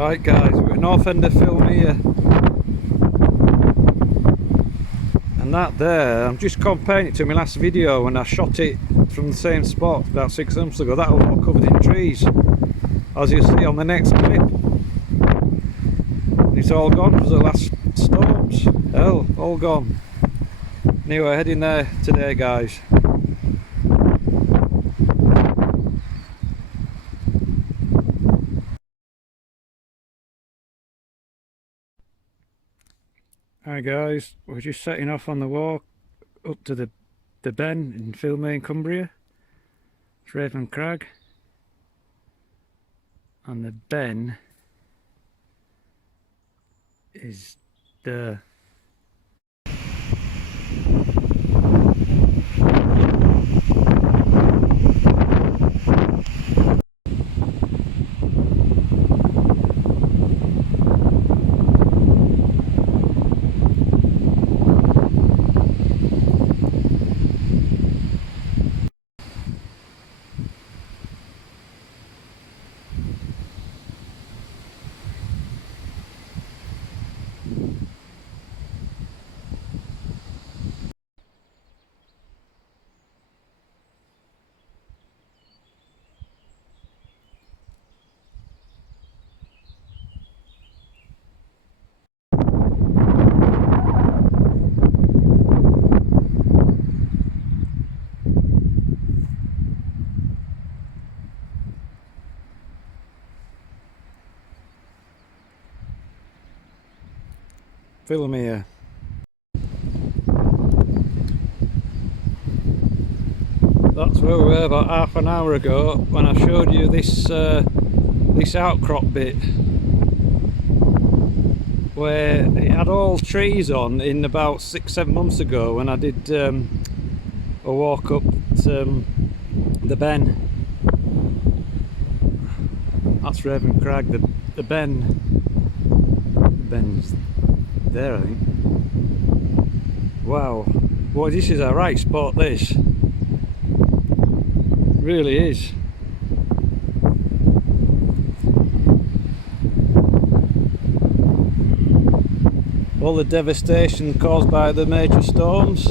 Right guys, we're at North End of Thirlmere, and that there, I'm just comparing it to my last video when I shot it from the same spot about 6 months ago. That was all covered in trees, as you see on the next clip. And it's all gone because of the last storms. Hell, all gone. Anyway, heading there today guys. Hi guys, we're just setting off on the walk up to the Ben in Thirlmere, Cumbria. It's Raven Crag, and the Ben is there. Thirlmere. That's where we were about half an hour ago when I showed you this this outcrop bit where it had all trees on in about 6-7 months ago when I did a walk up the Ben. That's Raven Crag, the Ben's there, I think. Wow, boy, this is a right spot, this really is. All the devastation caused by the major storms.